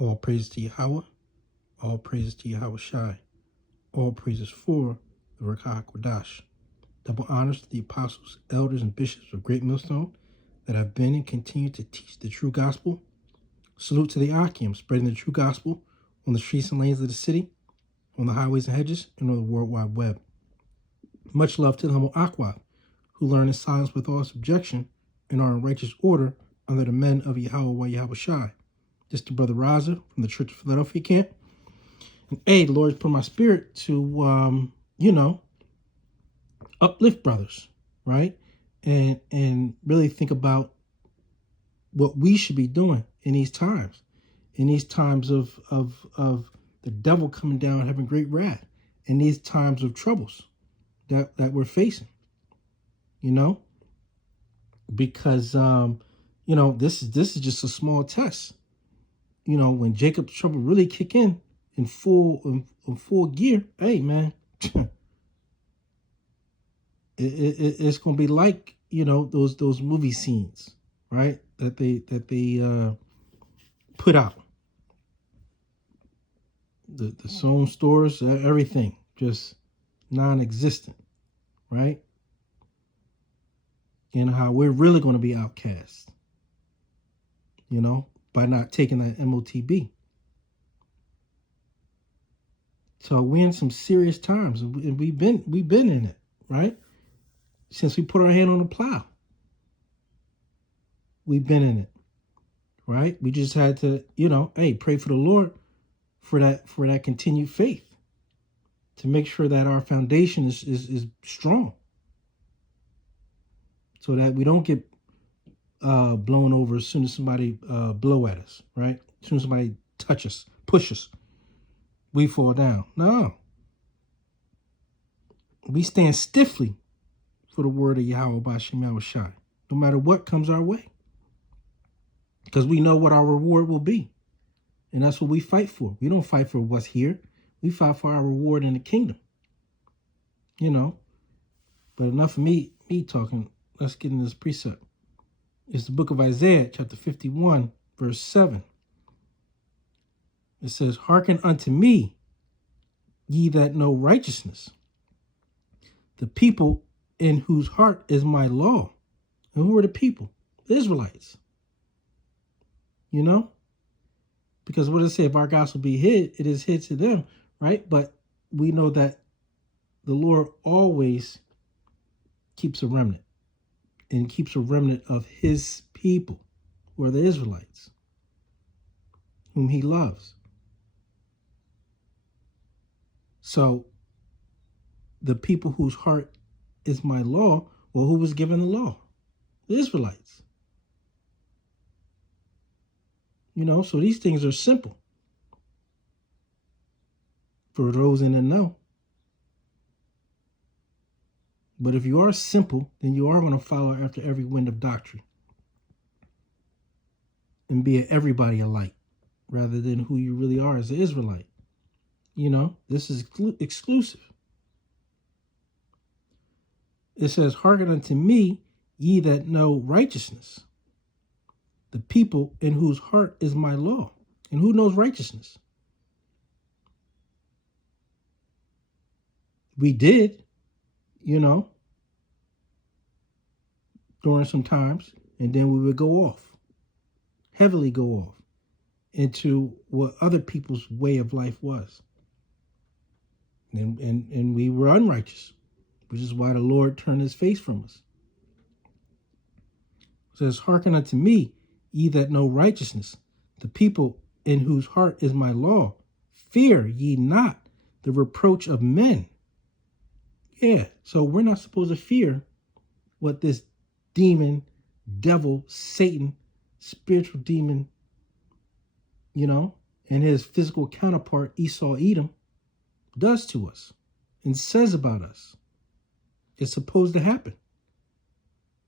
All praise to Yahawah. All praises to YAHAWAH. All praises for the YAHAWAH. Double honors to the apostles, elders, and bishops of Great Millstone that have been and continue to teach the true gospel. Salute to the Hearken, spreading the true gospel on the streets and lanes of the city, on the highways and hedges, and on the World Wide Web. Much love to the humble YAHAWAH, who learn in silence with all subjection and are in righteous order under the men of YAHAWAH. This is the Brother Raza from the Church of Philadelphia camp. And hey, the Lord's put my spirit to, uplift brothers, right? And really think about what we should be doing in these times of the devil coming down, having great wrath, in these times of troubles that we're facing, because, this is just a small test. When Jacob's trouble really kick in full gear, hey man, it's gonna be like those movie scenes, right? That they put out. The sewn stores, everything just non-existent, right? How we're really gonna be outcast, by not taking that MOTB. So we're in some serious times, and we've been in it, right? Since we put our hand on the plow, we've been in it, right? We just had to, pray for the Lord for that continued faith, to make sure that our foundation is strong, so that we don't get blown over as soon as somebody blow at us, right? As soon as somebody touch us, push us, we fall down. No. We stand stiffly for the word of Yahawah B'Shem Yahushai, no matter what comes our way. Because we know what our reward will be. And that's what we fight for. We don't fight for what's here. We fight for our reward in the kingdom. But enough of me talking. Let's get into this precept. It's the book of Isaiah, chapter 51, verse 7. It says, "Hearken unto me, ye that know righteousness, the people in whose heart is my law." And who are the people? The Israelites. Because what does it say? If our gospel be hid, it is hid to them, right? But we know that the Lord always keeps a remnant, and keeps a remnant of his people, who are the Israelites, whom he loves. So the people whose heart is my law, well, who was given the law? The Israelites. So these things are simple for those in the know. But if you are simple, then you are going to follow after every wind of doctrine and be everybody alike, rather than who you really are as an Israelite. This is exclusive. It says, "Hearken unto me, ye that know righteousness, the people in whose heart is my law." And who knows righteousness? We did, during some times, and then we would go off, heavily go off into what other people's way of life was. And we were unrighteous, which is why the Lord turned his face from us. It says, "Hearken unto me, ye that know righteousness, the people in whose heart is my law. Fear ye not the reproach of men." Yeah, so we're not supposed to fear what this demon, devil, Satan, spiritual demon, and his physical counterpart, Esau, Edom, does to us and says about us. It's supposed to happen.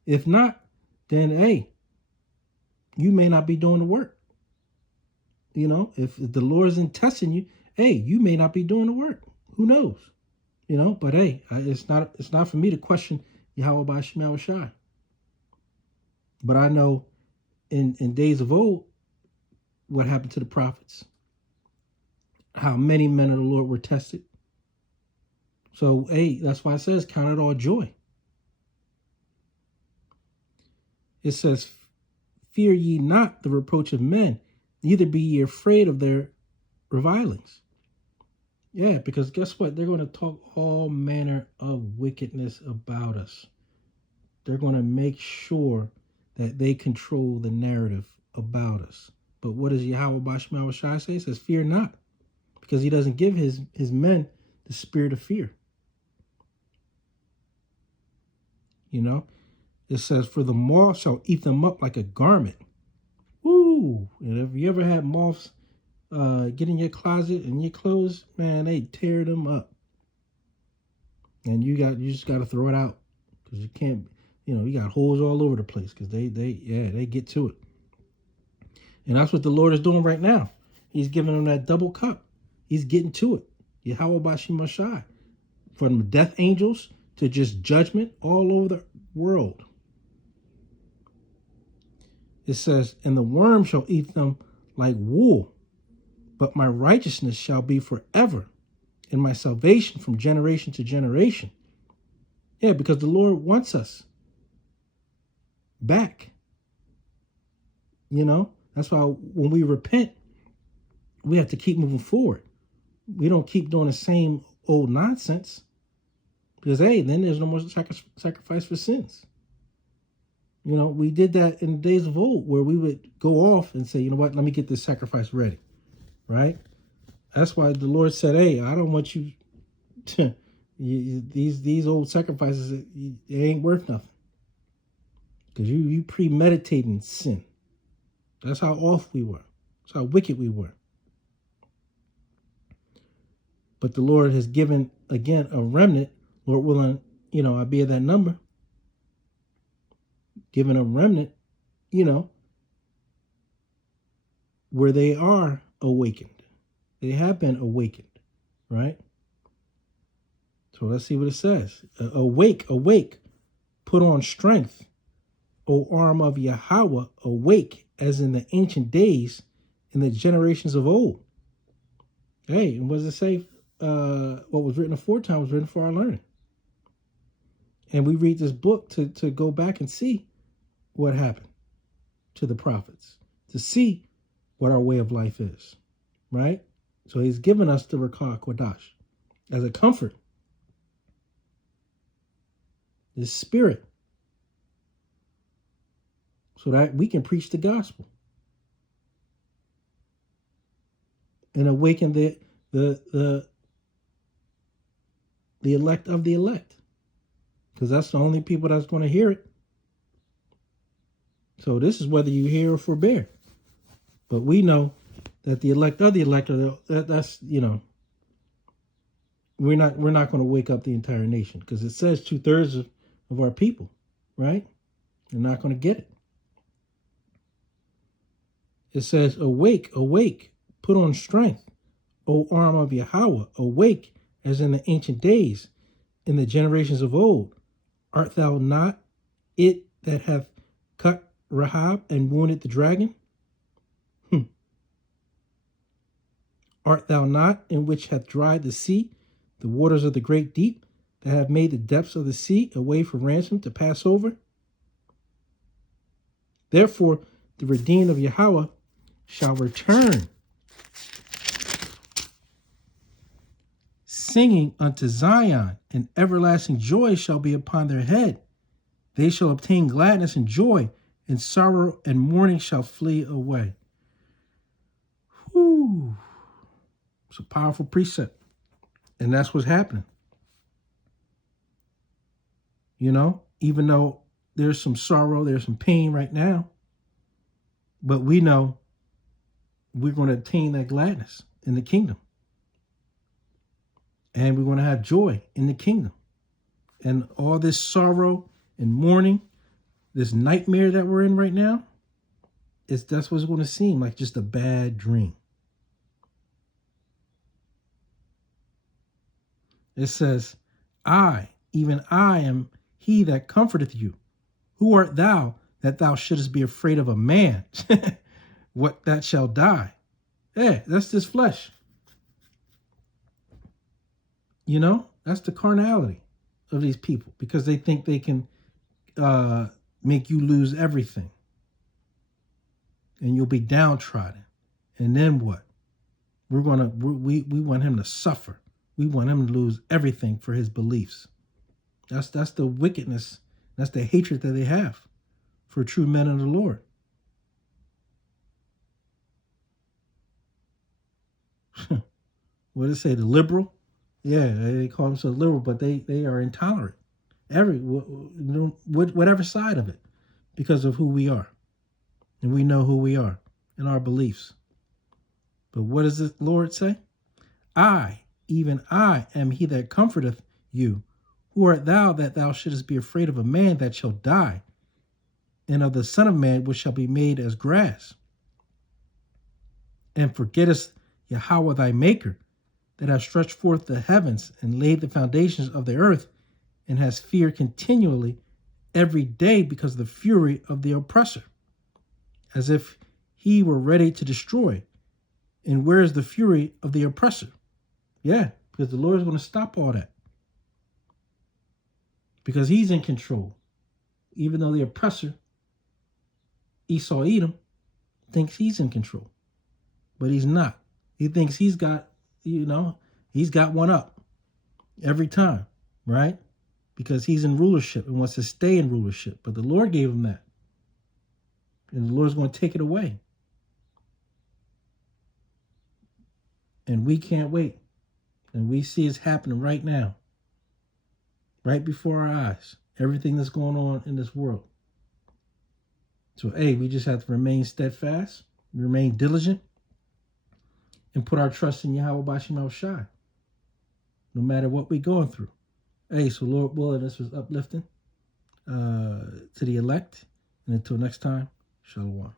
If not, then, hey, you may not be doing the work. If the Lord isn't testing you, hey, you may not be doing the work. Who knows? But hey, it's not for me to question Yahawah B'Shem Yahushai. But I know in days of old, what happened to the prophets, how many men of the Lord were tested. So, hey, that's why it says, count it all joy. It says, fear ye not the reproach of men, neither be ye afraid of their revilings. Yeah, because guess what? They're going to talk all manner of wickedness about us. They're going to make sure that they control the narrative about us. But what does YAHAWAH say? It says, fear not, because he doesn't give his men the spirit of fear. You know, it says, for the moth shall eat them up like a garment. Woo! And if you ever had moths get in your closet and your clothes, man, they tear them up. And you just got to throw it out, because you can't, you got holes all over the place, because they get to it. And that's what the Lord is doing right now. He's giving them that double cup. He's getting to it. YAHAWAH, from death angels to just judgment all over the world. It says, and the worm shall eat them like wool, but my righteousness shall be forever, and my salvation from generation to generation. Yeah, because the Lord wants us back. That's why when we repent, we have to keep moving forward. We don't keep doing the same old nonsense, because, hey, then there's no more sacrifice for sins. We did that in the days of old, where we would go off and say, you know what, let me get this sacrifice ready, right? That's why the Lord said, hey, I don't want you to, these old sacrifices, they ain't worth nothing, because you premeditating sin. That's how off we were. That's how wicked we were. But the Lord has given, again, a remnant. Lord willing, I'll be at that number. Given a remnant, where they are awakened. They have been awakened, right? So let's see what it says. Awake, awake, put on strength, O arm of YAHAWAH, awake as in the ancient days, in the generations of old. Hey, and what does it say? What was written aforetime was written for our learning. And we read this book to go back and see what happened to the prophets, to see what our way of life is, right? So he's given us the YAHAWAH as a comfort, this spirit, so that we can preach the gospel and awaken the elect of the elect, because that's the only people that's going to hear it. So this is whether you hear or forbear. But we know that the elect of the elect that's we're not going to wake up the entire nation, because it says 2/3 of our people, right? They're not going to get it. It says, awake, awake, put on strength, O arm of YAHAWAH, awake as in the ancient days, in the generations of old. Art thou not it that hath cut Rahab and wounded the dragon? Art thou not in which hath dried the sea, the waters of the great deep, that have made the depths of the sea a way for ransom to pass over? Therefore, the redeemed of YAHAWAH shall return, singing unto Zion, and everlasting joy shall be upon their head. They shall obtain gladness and joy, and sorrow and mourning shall flee away. Whew. It's a powerful precept. And that's what's happening. Even though there's some sorrow, there's some pain right now, but we know we're going to attain that gladness in the kingdom. And we're going to have joy in the kingdom. And all this sorrow and mourning, this nightmare that we're in right now, that's what's going to seem like, just a bad dream. It says, I, even I, am he that comforteth you. Who art thou that thou shouldest be afraid of a man? what that shall die. Hey, that's this flesh. You know, that's the carnality of these people because they think they can make you lose everything and you'll be downtrodden. And then what? We want him to suffer. We want him to lose everything for his beliefs. That's the wickedness. That's the hatred that they have for true men of the Lord. What did it say? The liberal? Yeah, they call themselves liberal, but they are intolerant. Whatever side of it, because of who we are, and we know who we are and our beliefs. But what does the Lord say? I, even I, am he that comforteth you. Who art thou that thou shouldest be afraid of a man that shall die, and of the Son of Man which shall be made as grass? And forgettest YAHAWAH thy Maker, that hath stretched forth the heavens and laid the foundations of the earth, and has feared continually every day because of the fury of the oppressor, as if he were ready to destroy. And where is the fury of the oppressor? Yeah, because the Lord is going to stop all that. Because he's in control. Even though the oppressor, Esau Edom, thinks he's in control. But he's not. He thinks he's got, he's got one up every time, right? Because he's in rulership and wants to stay in rulership. But the Lord gave him that. And the Lord's going to take it away. And we can't wait. And we see it's happening right now. Right before our eyes. Everything that's going on in this world. So, we just have to remain steadfast, remain diligent, and put our trust in YAHAWAH Bashim Al-Shai, no matter what we're going through. So Lord willing, this was uplifting to the elect. And until next time, Shalom.